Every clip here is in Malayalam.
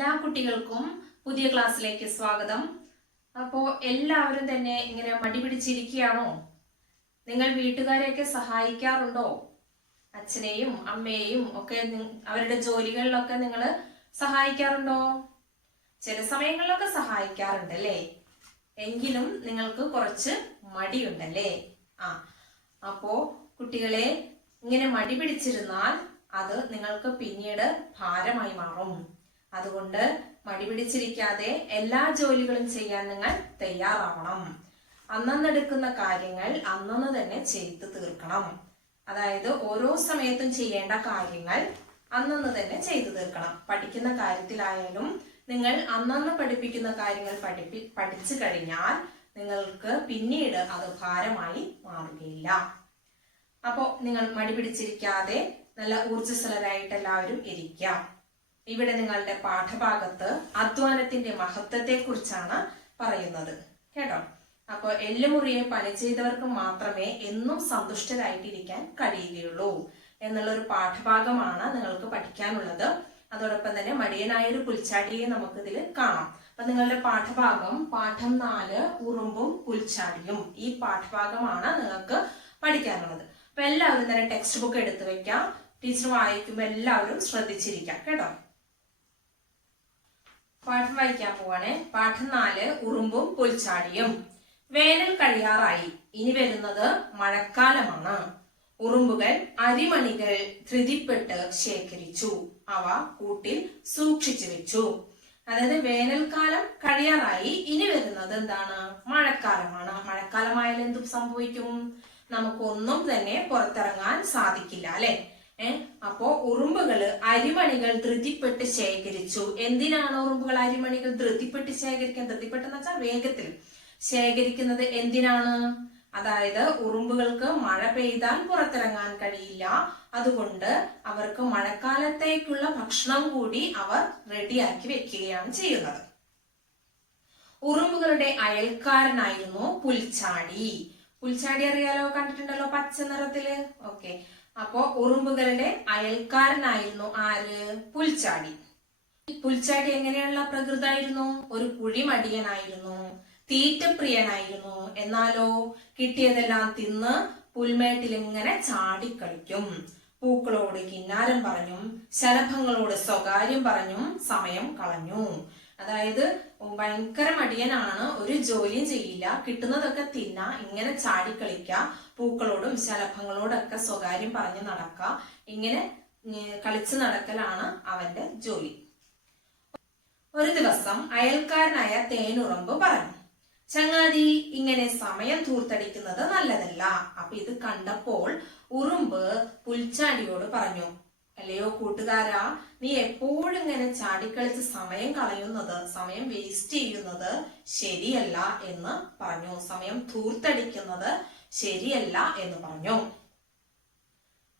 എല്ലാ കുട്ടികൾക്കും പുതിയ ക്ലാസ്സിലേക്ക് സ്വാഗതം. അപ്പോൾ എല്ലാവരും തന്നെ ഇങ്ങനെ മടി പിടിച്ചിരിക്കുകയാണോ? നിങ്ങൾ വീട്ടുകാരെയൊക്കെ സഹായിക്കാറുണ്ടോ? അച്ഛനെയും അമ്മയെയും ഒക്കെ അവരുടെ ജോലികളിലൊക്കെ നിങ്ങൾ സഹായിക്കാറുണ്ടോ? ചില സമയങ്ങളിലൊക്കെ സഹായിക്കാറുണ്ട് അല്ലേ? എങ്കിലും നിങ്ങൾക്ക് കുറച്ച് മടിയുണ്ടല്ലേ? ആ അപ്പോ കുട്ടികളെ ഇങ്ങനെ മടി പിടിച്ചിരുന്നാൽ അത് നിങ്ങൾക്ക് പിന്നീട് ഭാരമായി മാറും. അതുകൊണ്ട് മടി പിടിച്ചിരിക്കാതെ എല്ലാ ജോലികളും ചെയ്യാൻ നിങ്ങൾ തയ്യാറാവണം. അന്നെടുക്കുന്ന കാര്യങ്ങൾ അന്നന്ന് തന്നെ ചെയ്തു തീർക്കണം. അതായത് ഓരോ സമയത്തും ചെയ്യേണ്ട കാര്യങ്ങൾ അന്നന്ന് തന്നെ ചെയ്തു തീർക്കണം. പഠിക്കുന്ന കാര്യത്തിലായാലും നിങ്ങൾ അന്നന്ന് പഠിപ്പിക്കുന്ന കാര്യങ്ങൾ പഠിപ്പി പഠിച്ചു കഴിഞ്ഞാൽ നിങ്ങൾക്ക് പിന്നീട് അത് ഭാരമായി മാറുകയില്ല. അപ്പോൾ നിങ്ങൾ മടി പിടിച്ചിരിക്കാതെ നല്ല ഊർജസ്വലരായിട്ട് എല്ലാവരും ഇരിക്കാം ഇവിടെ നിങ്ങളുടെ പാഠഭാഗത്ത് അധ്വാനത്തിന്റെ മഹത്വത്തെ കുറിച്ചാണ് പറയുന്നത്. കേട്ടോ? അപ്പൊ എല്ലുമുറിയെ പണി ചെയ്തവർക്ക് മാത്രമേ എന്നും സന്തുഷ്ടരായിട്ടിരിക്കാൻ കഴിയുകയുള്ളൂ എന്നുള്ള ഒരു പാഠഭാഗമാണ് നിങ്ങൾക്ക് പഠിക്കാനുള്ളത്. അതോടൊപ്പം തന്നെ മടിയനായ ഒരു പുൽച്ചാടിയെ നമുക്കിതിൽ കാണാം. അപ്പൊ നിങ്ങളുടെ പാഠഭാഗം പാഠം നാല് ഉറുമ്പും പുൽച്ചാടിയും ഈ പാഠഭാഗമാണ് നിങ്ങൾക്ക് പഠിക്കാനുള്ളത്. അപ്പൊ എല്ലാവരും തന്നെ ടെക്സ്റ്റ് ബുക്ക് എടുത്തു വെക്കാം. ടീച്ചർ വായിക്കുമ്പോൾ എല്ലാവരും ശ്രദ്ധിച്ചിരിക്കാം. കേട്ടോ? പാഠം വായിക്കാൻ പോവാണേ. പാഠം നാല് ഉറുമ്പും പുൽച്ചാടിയും. വേനൽ കഴിയാറായി. ഇനി വരുന്നത് മഴക്കാലമാണ്. ഉറുമ്പുകൾ അരിമണികൾ ധൃതിപ്പെട്ട് ശേഖരിച്ചു. അവ കൂട്ടിൽ സൂക്ഷിച്ചു വെച്ചു. അതായത് വേനൽക്കാലം കഴിയാറായി. ഇനി വരുന്നത് എന്താണ്? മഴക്കാലമാണ്. മഴക്കാലമായാലും എന്തും സംഭവിക്കും. നമുക്കൊന്നും തന്നെ പുറത്തിറങ്ങാൻ സാധിക്കില്ല അല്ലെ? ഏ? അപ്പോ ഉറുമ്പുകൾ അരിമണികൾ ധൃതിപ്പെട്ട് ശേഖരിച്ചു. എന്തിനാണ് ഉറുമ്പുകൾ അരിമണികൾ ധൃതിപ്പെട്ട് ശേഖരിക്കാൻ? ധൃതിപ്പെട്ടെന്ന് വെച്ചാൽ വേഗത്തിൽ. ശേഖരിക്കുന്നത് എന്തിനാണ്? അതായത് ഉറുമ്പുകൾക്ക് മഴ പെയ്താൽ പുറത്തിറങ്ങാൻ കഴിയില്ല. അതുകൊണ്ട് അവർക്ക് മഴക്കാലത്തേക്കുള്ള ഭക്ഷണം കൂടി അവർ റെഡിയാക്കി വെക്കുകയാണ് ചെയ്യുന്നത്. ഉറുമ്പുകളുടെ അയൽക്കാരനായിരുന്നു പുൽച്ചാടി. പുൽച്ചാടി അറിയാലോ? കണ്ടിട്ടുണ്ടല്ലോ പച്ച നിറത്തിൽ ഓക്കെ. അപ്പോ ഉറുമ്പുകളുടെ അയൽക്കാരനായിരുന്നു ആര്? പുൽച്ചാടി. പുൽച്ചാടി എങ്ങനെയുള്ള പ്രകൃതായിരുന്നു? ഒരു കുഴിമടിയനായിരുന്നു തീറ്റപ്രിയനായിരുന്നു. എന്നാലോ കിട്ടിയതെല്ലാം തിന്ന് പുൽമേട്ടിൽ ഇങ്ങനെ ചാടിക്കളിക്കും. പൂക്കളോട് കിന്നാരം പറഞ്ഞും ശലഭങ്ങളോട് സ്വകാര്യം പറഞ്ഞും സമയം കളഞ്ഞു. അതായത് ഭയങ്കര മടിയനാണ് ഒരു ജോലിയും ചെയ്യില്ല കിട്ടുന്നതൊക്കെ തിന്ന ഇങ്ങനെ ചാടിക്കളിക്ക പൂക്കളോടും ശലഭങ്ങളോടൊക്കെ സ്വകാര്യം പറഞ്ഞു നടക്ക ഇങ്ങനെ കളിച്ചു നടക്കലാണ് അവന്റെ ജോലി. ഒരു ദിവസം അയൽക്കാരനായ തേനുറമ്പ് പറഞ്ഞു ചങ്ങാതി ഇങ്ങനെ സമയം തൂർത്തടിക്കുന്നത് നല്ലതല്ല. അപ്പൊ ഇത് കണ്ടപ്പോൾ ഉറുമ്പ് പുൽച്ചാടിയോട് പറഞ്ഞു അല്ലയോ കൂട്ടുകാരാ നീ എപ്പോഴും ഇങ്ങനെ ചാടിക്കളിച്ച് സമയം കളയുന്നത് സമയം വേസ്റ്റ് ചെയ്യുന്നത് ശരിയല്ല എന്ന് പറഞ്ഞു. സമയം ധൂർത്തടിക്കുന്നത് ശരിയല്ല എന്ന് പറഞ്ഞു.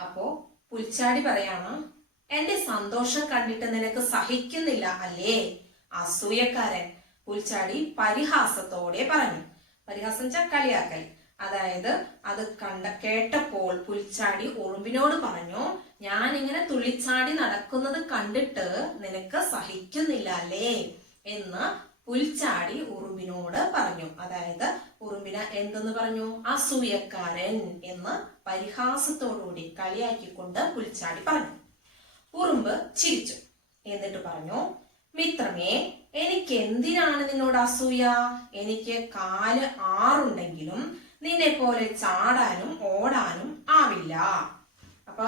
അപ്പോ പുൽച്ചാടി പറയാണ് എന്റെ സന്തോഷം കണ്ടിട്ട് നിനക്ക് സഹിക്കുന്നില്ല അല്ലേ? അസൂയക്കാരൻ. പുൽച്ചാടി പരിഹാസത്തോടെ പറഞ്ഞു. പരിഹാസം ചക്കളിയാക്കൽ. അതായത് അത് കണ്ട കേട്ടപ്പോൾ പുൽച്ചാടി ഉറുമ്പിനോട് പറഞ്ഞു ഞാൻ ഇങ്ങനെ തുള്ളിച്ചാടി നടക്കുന്നത് കണ്ടിട്ട് നിനക്ക് സഹിക്കുന്നില്ല അല്ലേ എന്ന് പുൽച്ചാടി ഉറുമ്പിനോട് പറഞ്ഞു. അതായത് ഉറുമ്പിന എന്തെന്ന് പറഞ്ഞു? അസൂയക്കാരൻ എന്ന് പരിഹാസത്തോടുകൂടി കളിയാക്കിക്കൊണ്ട് പുൽച്ചാടി പറഞ്ഞു. ഉറുമ്പ് ചിരിച്ചു. എന്നിട്ട് പറഞ്ഞു മിത്രമേ എനിക്ക് എന്തിനാണ് നിന്നോട് അസൂയ? എനിക്ക് കാൽ ആറുണ്ടെങ്കിലും നിന്നെ പോലെ ചാടാനും ഓടാനും ആവില്ല. അപ്പൊ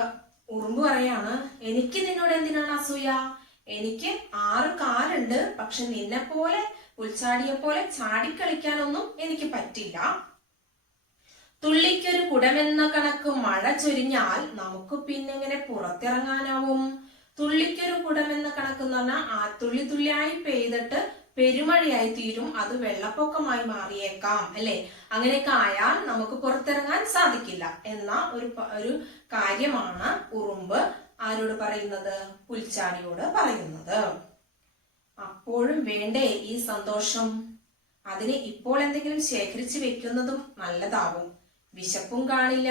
ഉറുമ്പ് പറയാണ് എനിക്ക് നിന്നോട് എന്തിനാണ് അസൂയ? എനിക്ക് ആറ് കാലുണ്ട് പക്ഷെ നിന്നെ പോലെ ഉൾച്ചാടിയെ പോലെ ചാടിക്കളിക്കാനൊന്നും എനിക്ക് പറ്റില്ല. തുള്ളിക്കൊരു കുടമെന്ന കണക്ക് മഴ ചൊരിഞ്ഞാൽ നമുക്ക് പിന്നെ എങ്ങനെ പുറത്തിറങ്ങാനാവും. തുള്ളിക്കൊരു കുടമെന്ന കണക്ക് എന്ന് പറഞ്ഞാൽ ആ തുള്ളി തുള്ളിയായി പെയ്തിട്ട് പെരുമഴയായി തീരും അത് വെള്ളപ്പൊക്കമായി മാറിയേക്കാം അല്ലെ? അങ്ങനെയൊക്കെ ആയാൽ നമുക്ക് പുറത്തിറങ്ങാൻ സാധിക്കില്ല. എന്ന ഒരു ഒരു കാര്യമാണ് ഉറുമ്പ് ആരോട് പറയുന്നത്? പുൽച്ചാടിയോട് പറയുന്നത്. അപ്പോഴും വേണ്ടേ ഈ സന്തോഷം? അതിന് ഇപ്പോൾ എന്തെങ്കിലും ശേഖരിച്ചു വെക്കുന്നതും നല്ലതാവും വിശപ്പും കാണില്ല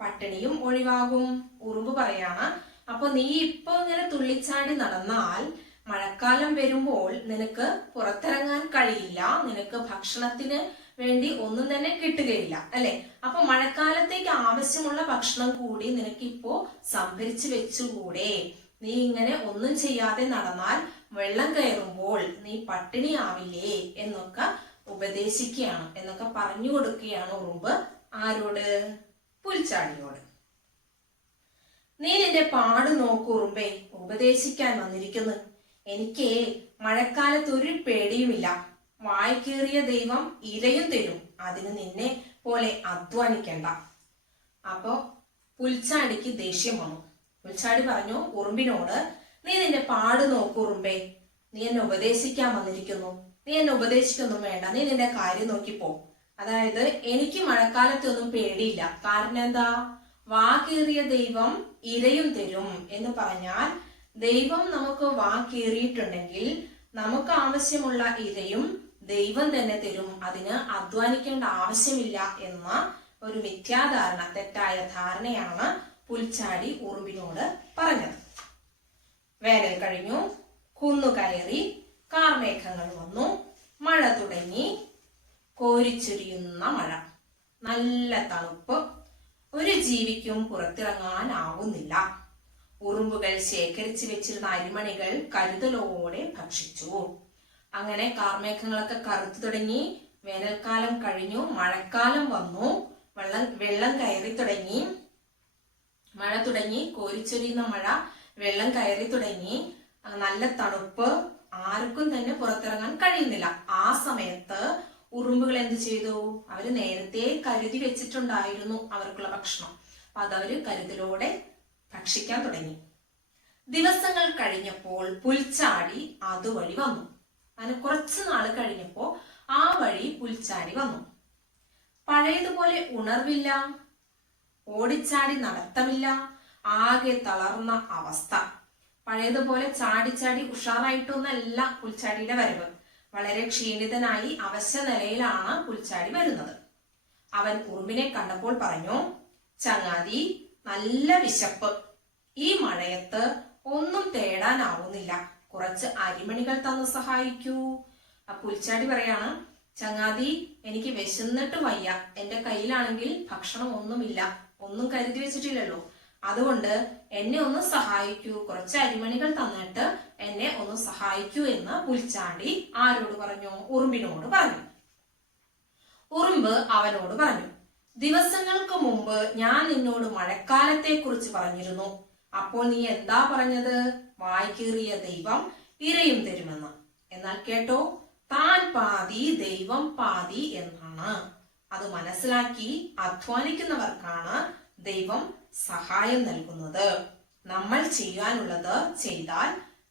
പട്ടിണിയും ഒഴിവാകും ഉറുമ്പ് പറയാണ്. അപ്പൊ നീ ഇപ്പൊ ഇങ്ങനെ തുള്ളിച്ചാടി നടന്നാൽ മഴക്കാലം വരുമ്പോൾ നിനക്ക് പുറത്തിറങ്ങാൻ കഴിയില്ല. നിനക്ക് ഭക്ഷണത്തിന് വേണ്ടി ഒന്നും തന്നെ കിട്ടുകയില്ല അല്ലെ? അപ്പൊ മഴക്കാലത്തേക്ക് ആവശ്യമുള്ള ഭക്ഷണം കൂടി നിനക്കിപ്പോ സംഭരിച്ചു വെച്ചുകൂടെ. നീ ഇങ്ങനെ ഒന്നും ചെയ്യാതെ നടന്നാൽ വെള്ളം കയറുമ്പോൾ നീ പട്ടിണിയാവില്ലേ എന്നൊക്കെ ഉപദേശിക്കുകയാണ് എന്നൊക്കെ പറഞ്ഞു കൊടുക്കുകയാണ് ഉറുമ്പ് ആരോട്? പുൽച്ചാടിയോട്. നീ നിന്റെ പാട് നോക്കൂ ഉറുമ്പേ ഉപദേശിക്കാൻ വന്നിരിക്കുന്നു. എനിക്ക് മഴക്കാലത്ത് ഒരു പേടിയുമില്ല. വായിക്കേറിയ ദൈവം ഇലയും തരും അതിന് നിന്നെ പോലെ അധ്വാനിക്കണ്ട. അപ്പോ പുൽച്ചാടിക്ക് ദേഷ്യം വന്നു. പുൽച്ചാടി പറഞ്ഞു ഉറുമ്പിനോട് നീ നിന്റെ പാട് നോക്കൂ ഉറുമ്പേ. നീ എന്നെ ഉപദേശിക്കാൻ വന്നിരിക്കുന്നു. നീ എന്നെ ഉപദേശിക്കൊന്നും വേണ്ട. നീ നിന്റെ കാര്യം നോക്കിപ്പോ അതായത് എനിക്ക് മഴക്കാലത്തൊന്നും പേടിയില്ല. കാരണം എന്താ? വാക്കേറിയ ദൈവം ഇരയും തരും എന്ന് പറഞ്ഞാൽ ദൈവം നമുക്ക് വാക്കേറിയിട്ടുണ്ടെങ്കിൽ നമുക്ക് ആവശ്യമുള്ള ഇരയും ദൈവം തന്നെ തരും. അതിന് അധ്വാനിക്കേണ്ട ആവശ്യമില്ല എന്ന ഒരു മിഥ്യാധാരണ തെറ്റായ ധാരണയാണ് പുൽച്ചാടി ഉറുമ്പിനോട് പറഞ്ഞത്. വേനൽ കഴിഞ്ഞു കുന്നു കയറി കാർമേഘങ്ങൾ വന്നു മഴ തുടങ്ങി കോരിച്ചൊരിയുന്ന മഴ. നല്ല തണുപ്പ്. ഒരു ജീവിക്കും പുറത്തിറങ്ങാനാവുന്നില്ല. ഉറുമ്പുകൾ ശേഖരിച്ചു വെച്ചിരുന്ന അരിമണികൾ കരുതലോടെ ഭക്ഷിച്ചു. അങ്ങനെ കാർമേഘങ്ങളൊക്കെ കറുത്തു തുടങ്ങി വേനൽക്കാലം കഴിഞ്ഞു മഴക്കാലം വന്നു വെള്ളം വെള്ളം കയറി തുടങ്ങി മഴ തുടങ്ങി കോരിച്ചൊരിയുന്ന മഴ വെള്ളം കയറി തുടങ്ങി നല്ല തണുപ്പ് ആർക്കും തന്നെ പുറത്തിറങ്ങാൻ കഴിയുന്നില്ല. ആ സമയത്ത് ഉറുമ്പുകൾ എന്ത് ചെയ്തു? അവർ നേരത്തെ കരുതി വെച്ചിട്ടുണ്ടായിരുന്നു അവർക്കുള്ള ഭക്ഷണം. അപ്പൊ അതവര് കരുതലോടെ ഭക്ഷിക്കാൻ തുടങ്ങി. ദിവസങ്ങൾ കഴിഞ്ഞപ്പോൾ പുൽച്ചാടി അതുവഴി വന്നു. അങ്ങനെ കുറച്ചു നാൾ കഴിഞ്ഞപ്പോ ആ വഴി പുൽച്ചാടി വന്നു. പഴയതുപോലെ ഉണർവില്ല ഓടിച്ചാടി നടത്തമില്ല ആകെ തളർന്ന അവസ്ഥ. പഴയതുപോലെ ചാടിച്ചാടി ഉഷാറായിട്ടൊന്നല്ല പുൽച്ചാടിയുടെ വരവ്. വളരെ ക്ഷീണിതനായി അവശ്യ നിലയിലാണ് പുൽച്ചാടി വരുന്നത്. അവൻ ഉറുമ്പിനെ കണ്ടപ്പോൾ പറഞ്ഞു ചങ്ങാതി നല്ല വിശപ്പ്. ഈ മഴയത്ത് ഒന്നും തേടാനാവുന്നില്ല. കുറച്ച് അരിമണികൾ തന്ന് സഹായിക്കൂ. ആ പുൽച്ചാടി പറയാണ് ചങ്ങാതി എനിക്ക് വിശന്നിട്ട് വയ്യ. എന്റെ കയ്യിലാണെങ്കിൽ ഭക്ഷണം ഒന്നുമില്ല. ഒന്നും കരുതി വെച്ചിട്ടില്ലല്ലോ. അതുകൊണ്ട് എന്നെ ഒന്ന് സഹായിക്കൂ. കുറച്ച് അരിമണികൾ തന്നിട്ട് എന്നെ ഒന്ന് സഹായിക്കൂ എന്ന് പുൽച്ചാണ്ടി ആരോട് പറഞ്ഞു? ഉറുമ്പിനോട് പറഞ്ഞു. ഉറുമ്പ് അവനോട് പറഞ്ഞു ദിവസങ്ങൾക്ക് മുമ്പ് ഞാൻ നിന്നോട് മഴക്കാലത്തെ കുറിച്ച് പറഞ്ഞിരുന്നു. അപ്പോൾ നീ എന്താ പറഞ്ഞത്? വായ്ക്കേറിയ ദൈവം ഇരയും തരുമെന്ന്. എന്നാൽ കേട്ടോ താൻ പാതി ദൈവം പാതി എന്നാണ്. അത് മനസ്സിലാക്കി അധ്വാനിക്കുന്നവർക്കാണ് ദൈവം സഹായം നൽകുന്നത്. നമ്മൾ ചെയ്യാനുള്ളത് ചെയ്താൽ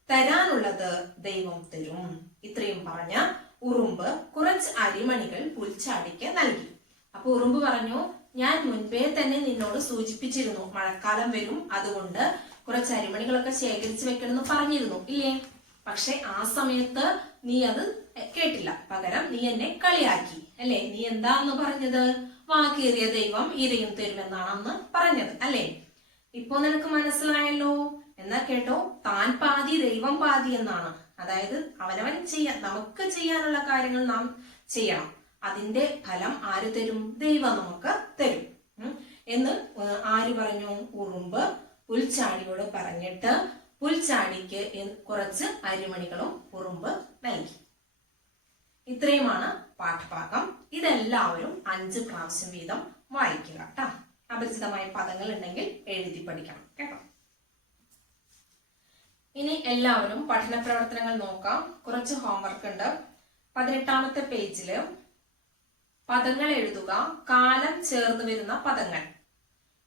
തരാനുള്ളത് ദൈവം തരും. ഇത്രയും പറഞ്ഞ ഉറുമ്പ് കുറച്ച് അരിമണികൾ പുൽച്ചാടിക്ക് നൽകി. അപ്പൊ ഉറുമ്പ് പറഞ്ഞു ഞാൻ മുൻപേ തന്നെ നിന്നോട് സൂചിപ്പിച്ചിരുന്നു. മഴക്കാലം വരും. അതുകൊണ്ട് കുറച്ച് അരിമണികളൊക്കെ ശേഖരിച്ചു വെക്കണമെന്ന് പറഞ്ഞിരുന്നു. ഇല്ലേ? പക്ഷെ ആ സമയത്ത് നീ അത് കേട്ടില്ല. പകരം നീ എന്നെ കളിയാക്കി. അല്ലേ? നീ എന്താന്ന് പറഞ്ഞത്? വാക്കേറിയ ദൈവം ഇരയും തരുമെന്നാണെന്ന് പറഞ്ഞത്. അല്ലേ? ഇപ്പൊ നിനക്ക് മനസ്സിലായല്ലോ. എന്നാ കേട്ടോ താൻ പാതി ദൈവം പാതി എന്നാണ്. അതായത് അവനവൻ ചെയ്യാൻ നമുക്ക് ചെയ്യാനുള്ള കാര്യങ്ങൾ നാം ചെയ്യണം. അതിന്റെ ഫലം ആര് തരും? ദൈവം നമുക്ക് തരും. എന്ന് ആര് പറഞ്ഞു? ഉറുമ്പ്. പുൽച്ചാടിയോട് പറഞ്ഞിട്ട് പുൽച്ചാടിക്ക് കുറച്ച് അരിമണികളും ഉറുമ്പ് നൽകി. ഇത്രയുമാണ് പാഠഭാഗം. ഇതെല്ലാവരും അഞ്ച് പ്രാവശ്യം വീതം വായിക്കുക കേട്ടോ. അപരിചിതമായ പദങ്ങൾ ഉണ്ടെങ്കിൽ എഴുതി പഠിക്കണം കേട്ടോ. ഇനി എല്ലാവരും പഠന പ്രവർത്തനങ്ങൾ നോക്കാം. കുറച്ച് ഹോംവർക്ക് ഉണ്ട്. പതിനെട്ടാമത്തെ പേജിൽ പദങ്ങൾ എഴുതുക. കാലം ചേർന്ന് വരുന്ന പദങ്ങൾ.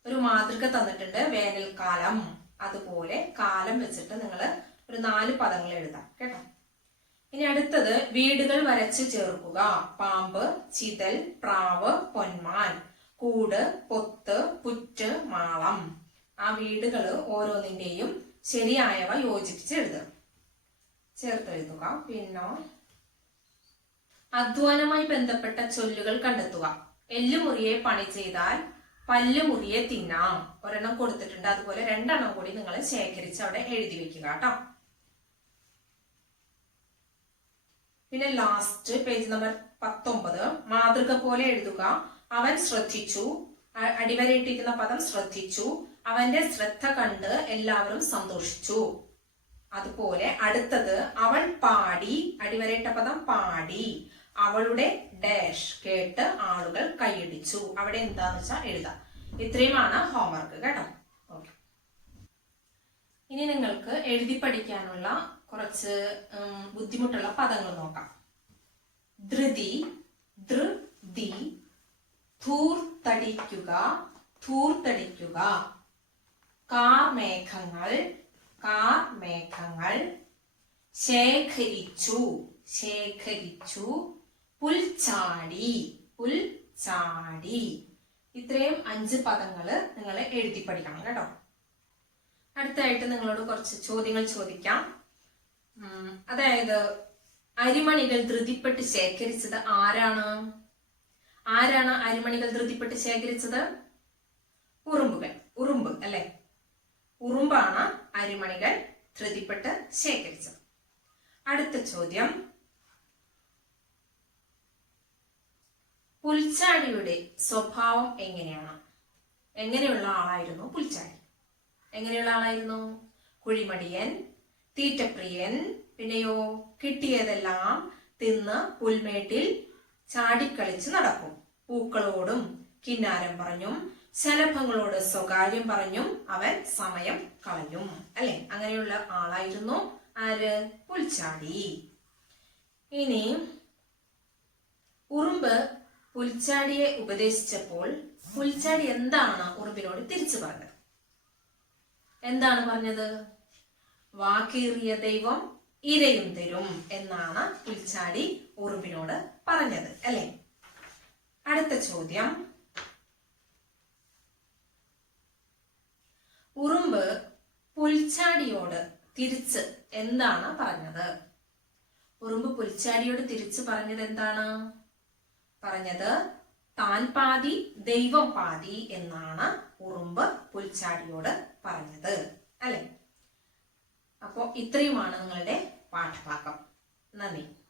ഒരു മാതൃക തന്നിട്ടുണ്ട് വേനൽക്കാലം. അതുപോലെ കാലം വെച്ചിട്ട് നിങ്ങൾ ഒരു നാല് പദങ്ങൾ എഴുതാം. കേട്ടോ? ഇനി അടുത്തത് വീടുകൾ വരച്ച് ചേർക്കുക. പാമ്പ് ചിതൽ പ്രാവ് പൊന്മാൻ കൂട് പൊത്ത് പുറ്റ് മാളം. ആ വീടുകൾ ഓരോന്നിന്റെയും ശരിയായവ യോജിപ്പിച്ച് എഴുതുക. ചേർത്ത് എഴുതുക പിന്നെ അധ്വാനവുമായി ബന്ധപ്പെട്ട ചൊല്ലുകൾ കണ്ടെത്തുക. എല്ലുമുറിയെ പണി ചെയ്താൽ പല്ലുമുറിയെ തിന്നാം. ഒരെണ്ണം കൊടുത്തിട്ടുണ്ട്. അതുപോലെ രണ്ടെണ്ണം കൂടി നിങ്ങൾ ശേഖരിച്ച് അവിടെ എഴുതി വെക്കുക കേട്ടോ. പിന്നെ ലാസ്റ്റ് പേജ് നമ്പർ പത്തൊമ്പത്. മാതൃക പോലെ എഴുതുക. അവൻ ശ്രദ്ധിച്ചു. അടിവരയിട്ടിരിക്കുന്ന പദം ശ്രദ്ധിച്ചു. അവന്റെ ശ്രദ്ധ കണ്ട് എല്ലാവരും സന്തോഷിച്ചു. അതുപോലെ അടുത്തത് അവൻ പാടി. അടിവരയിട്ട പദം പാടി. അവളുടെ ഡാഷ് കേട്ട് ആളുകൾ കൈയടിച്ചു. അവിടെ എന്താന്ന് വെച്ചാൽ എഴുതാം. ഇത്രയുമാണ് ഹോംവർക്ക് കേട്ടോ. ഓക്കെ ഇനി നിങ്ങൾക്ക് എഴുതി പഠിക്കാനുള്ള കുറച്ച് ബുദ്ധിമുട്ടുള്ള പദങ്ങൾ നോക്കാം. ധൃതി ധൃതി ധൂർത്തടിക്കുക ധൂർത്തടിക്കുക. കാർമേഘങ്ങൾ കാർമേഘങ്ങൾ. ശേഖരിച്ചു ശേഖരിച്ചു. പുൽച്ചാടി പുൽച്ചാടി. ഇത്രയും അഞ്ച് പദങ്ങൾ നിങ്ങൾ എഴുതി പഠിക്കണം കേട്ടോ. അടുത്തായിട്ട് നിങ്ങളോട് കുറച്ച് ചോദ്യങ്ങൾ ചോദിക്കാം. അതായത് അരിമണികൾ ധൃതിപ്പെട്ട് ശേഖരിച്ചത് ആരാണ്? ആരാണ് അരിമണികൾ ധൃതിപ്പെട്ട് ശേഖരിച്ചത്? ഉറുമ്പുകൾ ഉറുമ്പ് അല്ലെ? ഉറുമ്പാണ് അരിമണികൾ ധൃതിപ്പെട്ട് ശേഖരിച്ചത്. അടുത്ത ചോദ്യം. പുൽച്ചാടിയുടെ സ്വഭാവം എങ്ങനെയാണ്? എങ്ങനെയുള്ള ആളായിരുന്നു പുൽച്ചാടി? എങ്ങനെയുള്ള ആളായിരുന്നു? കുഴിമടിയൻ തീറ്റപ്രിയൻ പിന്നെയോ കിട്ടിയതെല്ലാം തിന്ന് പുൽമേട്ടിൽ ചാടിക്കളിച്ച് നടക്കും. പൂക്കളോടും കിന്നാരം പറഞ്ഞും ശലഭങ്ങളോട് സ്വകാര്യം പറഞ്ഞും അവൻ സമയം കളയും. അല്ലെ? അങ്ങനെയുള്ള ആളായിരുന്നു ആര്? പുൽച്ചാടി. ഇനി ഉറുമ്പ് പുൽച്ചാടിയെ ഉപദേശിച്ചപ്പോൾ പുൽച്ചാടി എന്താണ് ഉറുമ്പിനോട് തിരിച്ചു പറഞ്ഞത്? എന്താണ് പറഞ്ഞത്? വാക്കേറിയ ദൈവം ഇരയും തരും എന്നാണ് പുൽച്ചാടി ഉറുമ്പിനോട് പറഞ്ഞത് അല്ലെ? അടുത്ത ചോദ്യം. ഉറുമ്പ് പുൽച്ചാടിയോട് തിരിച്ച് എന്താണ് പറഞ്ഞത്? ഉറുമ്പ് പുൽച്ചാടിയോട് തിരിച്ച് പറഞ്ഞത് എന്താണ്? പറഞ്ഞത് താൻ പാതി ദൈവം പാതി എന്നാണ് ഉറുമ്പ് പുൽച്ചാടിയോട് പറഞ്ഞത് അല്ലെ? അപ്പോ ഇത്രയുമാണ് നിങ്ങളുടെ പാഠഭാഗം. നന്ദി.